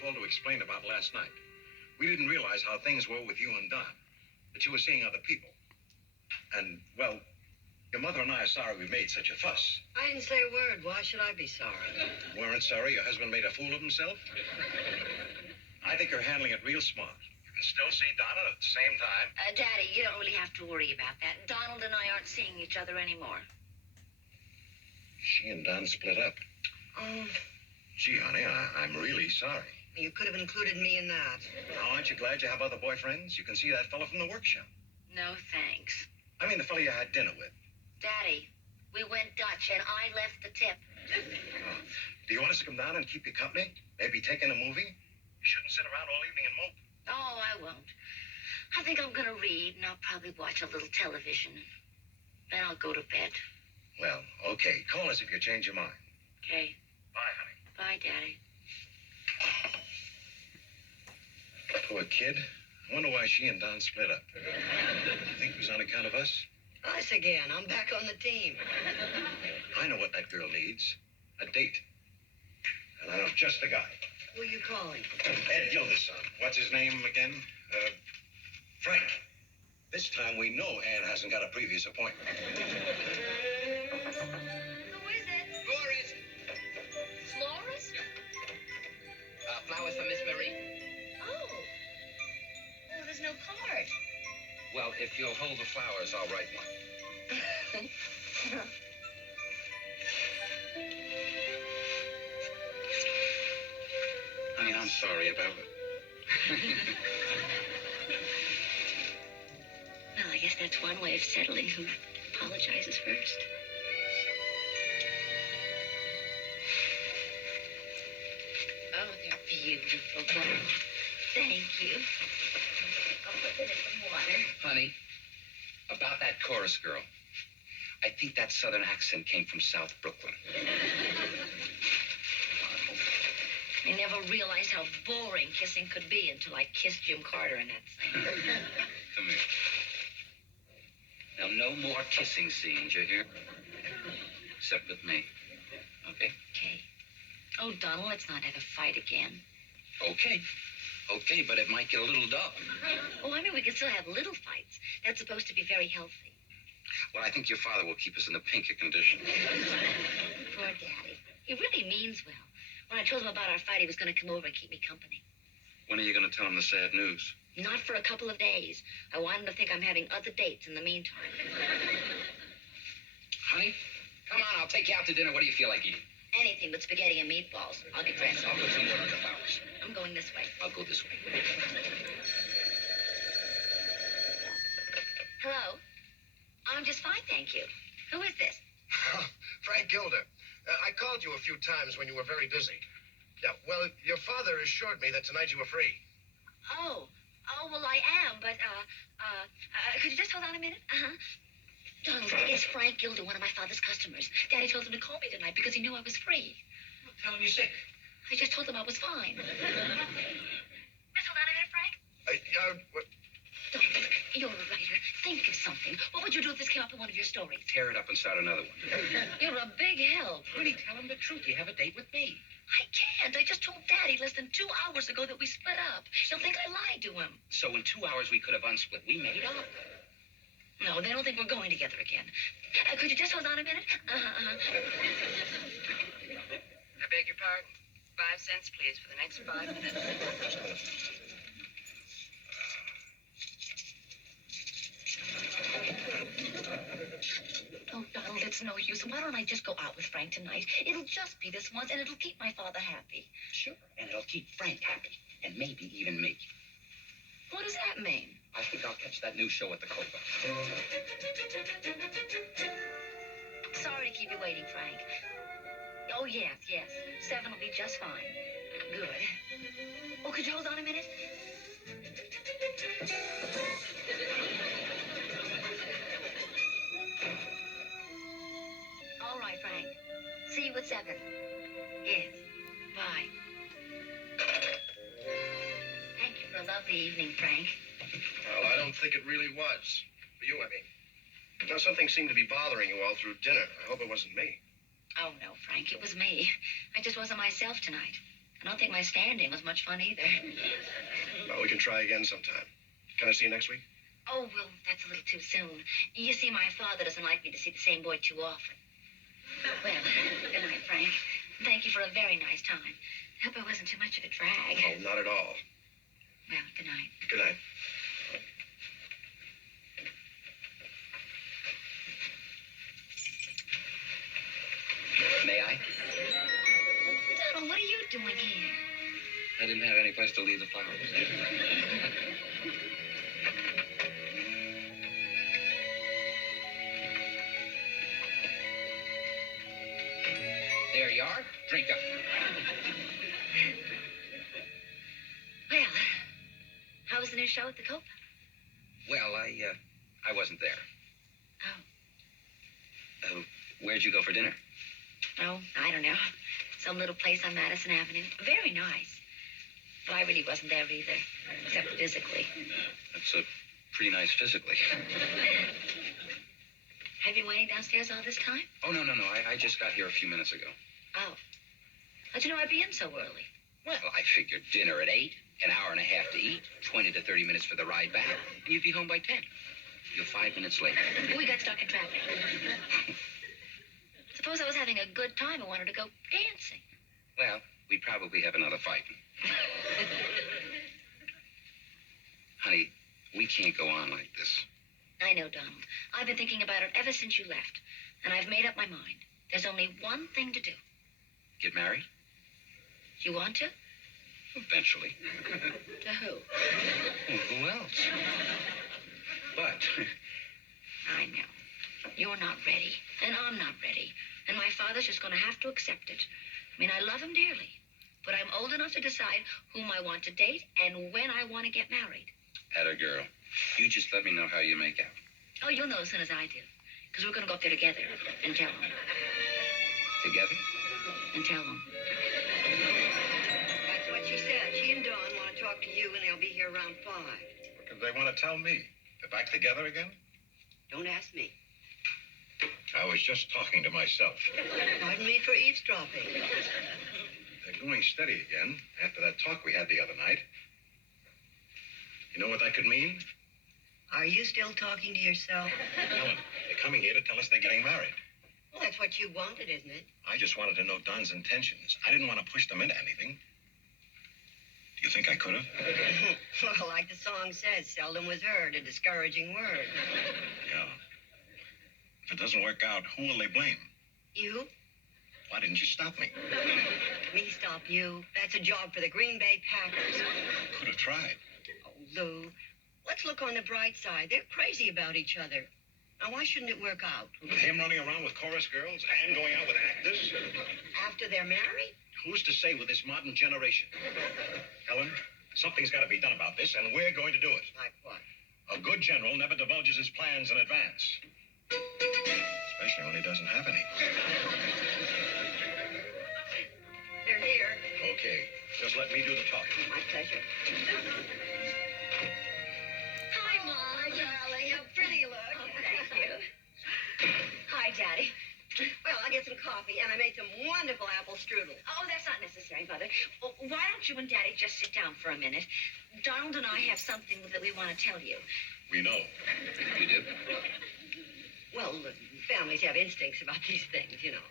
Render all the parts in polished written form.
called to explain about last night. We didn't realize how things were with you and Don, that you were seeing other people. And, well, your mother and I are sorry we made such a fuss. I didn't say a word. Why should I be sorry? You weren't sorry your husband made a fool of himself? I think you're handling it real smart. You can still see Donna at the same time. Daddy, you don't really have to worry about that. Donald and I aren't seeing each other anymore. She and Don split up. Oh, Gee, honey, I'm really sorry. you could have included me in that. Now, aren't you glad you have other boyfriends? You can see that fellow from the workshop. No, thanks. I mean the fellow you had dinner with. Daddy, we went Dutch and I left the tip. Oh. Do you want us to come down and keep you company? Maybe take in a movie? You shouldn't sit around all evening and mope. Oh, I won't. I think I'm gonna read and I'll probably watch a little television. Then I'll go to bed. Well, okay. Call us if you change your mind. Okay. Bye, honey. Bye, Daddy. Poor kid. I wonder why she and Don split up. You think it was on account of us? Us again. I'm back on the team. I know what that girl needs. A date. And I know just the guy. Who are you calling? Ed Gilderson. What's his name again? Frank. This time we know Ann hasn't got a previous appointment. Who is it? Flores. Flores? Flowers for Miss Marie. Oh. Oh, there's no card. Well, if you'll hold the flowers, I'll write one. Honey, I'm sorry about it. Well, I guess that's one way of settling who apologizes first. Oh, they're beautiful. Thank you. I'll put them in some water. Honey, about that chorus girl. I think that southern accent came from South Brooklyn. I never realized how boring kissing could be until I kissed Jim Carter in that thing. Come here. Now, no more kissing scenes, you hear? Except with me. Okay? Okay. Oh, Donald, let's not have a fight again. Okay. Okay, but it might get a little dull. Oh, I mean, we can still have little fights. That's supposed to be very healthy. Well, I think your father will keep us in the pinker condition. Poor Daddy. He really means well. When I told him about our fight, he was going to come over and keep me company. When are you going to tell him the sad news? Not for a couple of days. I want him to think I'm having other dates in the meantime. Honey, come on, I'll take you out to dinner. What do you feel like eating? Anything but spaghetti and meatballs. I'll get dressed. I'll put some water on the flowers. I'm going this way. I'll go this way. Hello? I'm just fine, thank you. Who is this? Frank Gilder. I called you a few times when you were very busy. Yeah, well, your father assured me that tonight you were free. Oh, well, I am, but, could you just hold on a minute? Donald, it's Frank Gilder, one of my father's customers. Daddy told him to call me tonight because he knew I was free. Tell him you're sick. I just told him I was fine. Just hold on a minute, Frank. Donald, you're a writer. Think of something. What would you do if this came up in one of your stories? Tear it up and start another one. You're a big help. Honey, tell him the truth. You have a date with me. I can't. I just told Daddy less than 2 hours ago that we split up. He'll think I lied to him. So in 2 hours, we could have unsplit. We made up. No, they don't think we're going together again. Could you just hold on a minute? I beg your pardon. 5 cents, please, for the next 5 minutes. Oh, Donald, it's no use. Why don't I just go out with Frank tonight? It'll just be this once, and it'll keep my father happy. Sure. And it'll keep Frank happy. And maybe even me. What does that mean? I think I'll catch that new show at the Cobra. Sorry to keep you waiting, Frank. Oh, yes. 7 will be just fine. Good. Oh, could you hold on a minute? All right, Frank. See you at 7. Yes. Bye. Thank you for a lovely evening, Frank. Well, I don't think it really was. For you, I mean. Now, something seemed to be bothering you all through dinner. I hope it wasn't me. Oh, no, Frank, it was me. I just wasn't myself tonight. I don't think my stand-in was much fun either. Well, we can try again sometime. Can I see you next week? Oh, well, that's a little too soon. You see, my father doesn't like me to see the same boy too often. Well, good night, Frank. Thank you for a very nice time. Hope I wasn't too much of a drag. Oh, not at all. Well, good night. Good night. May I? Donald, what are you doing here? I didn't have any place to leave the flowers. There you are. Drink up. Well, how was the new show at the Cope? Well, I wasn't there. Oh. Where'd you go for dinner? Oh, I don't know. Some little place on Madison Avenue. Very nice. But I really wasn't there either, except physically. That's pretty nice physically. Have you been waiting downstairs all this time? Oh, no. I just got here a few minutes ago. Oh. How'd you know I'd be in so early? Well, I figured dinner at 8, an hour and a half to eat, 20 to 30 minutes for the ride back, and you'd be home by 10. You're 5 minutes late. We got stuck in traffic. Suppose I was having a good time and wanted to go dancing. Well, we'd probably have another fight. Honey, we can't go on like this. I know, Donald. I've been thinking about it ever since you left, and I've made up my mind. There's only one thing to do. Get married? You want to? Eventually. To who? Well, who else? But I know. You're not ready, and I'm not ready. And my father's just going to have to accept it. I mean, I love him dearly, but I'm old enough to decide whom I want to date and when I want to get married. atta girl. You just let me know how you make out. Oh, you'll know as soon as I do, because we're going to go up there together and tell him. Together? And tell him. That's what she said. She and Dawn want to talk to you, and they'll be here around 5. What did they want to tell me? They're back together again? Don't ask me. I was just talking to myself. Pardon me for eavesdropping. They're going steady again after that talk we had the other night. You know what that could mean? Are you still talking to yourself? Helen, they're coming here to tell us they're getting married. Well, that's what you wanted, isn't it? I just wanted to know Don's intentions. I didn't want to push them into anything. Do you think I could have? Well, like the song says, seldom was heard a discouraging word. Yeah. If it doesn't work out, who will they blame? You? Why didn't you stop me? Me stop you? That's a job for the Green Bay Packers. Could have tried. Oh, Lou, let's look on the bright side. They're crazy about each other. Now, why shouldn't it work out? Him running around with chorus girls and going out with actors? After they're married? Who's to say with this modern generation? Helen, something's got to be done about this, and we're going to do it. Like what? A good general never divulges his plans in advance. Especially when he doesn't have any. They're here. Okay, just let me do the talking. My pleasure. Hi, Mom. Hi, darling. How pretty you look. Oh, thank you. Hi, Daddy. Well, I get some coffee, and I made some wonderful apple strudel. Oh, that's not necessary, Mother. Oh, why don't you and Daddy just sit down for a minute? Donald and I have something that we want to tell you. We know. You do? Well, families have instincts about these things, you know.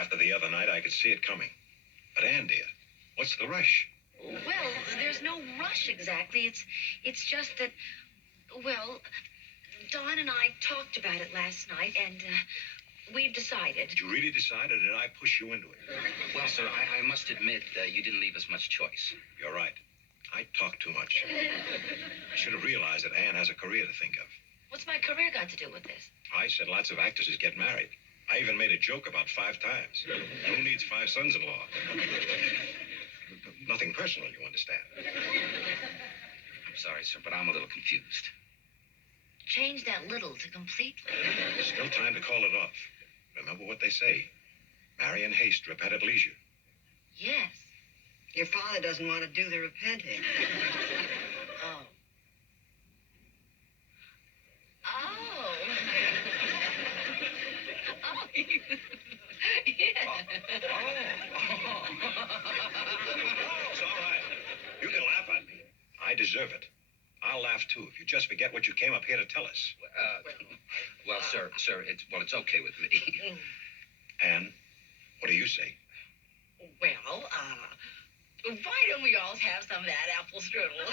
After the other night, I could see it coming. But Ann, dear, what's the rush? Well, there's no rush exactly. It's just that, well, Dawn and I talked about it last night, and we've decided. Did you really decide, or did I push you into it? Well, sir, I must admit you didn't leave us much choice. You're right. I talk too much. I should have realized that Ann has a career to think of. What's my career got to do with this? I said lots of actresses get married. I even made a joke about 5 times. Who needs 5 sons-in-law? Nothing personal, you understand. I'm sorry, sir, but I'm a little confused. Change that little to completely. There's still time to call it off. Remember what they say. Marry in haste, repent at leisure. Yes. Your father doesn't want to do the repenting. Oh. Oh. Oh. Yeah. Oh. deserve it. I'll laugh too if you just forget what you came up here to tell us. Well, sir, it's okay with me. Anne, what do you say? Well, why don't we all have some of that apple strudel?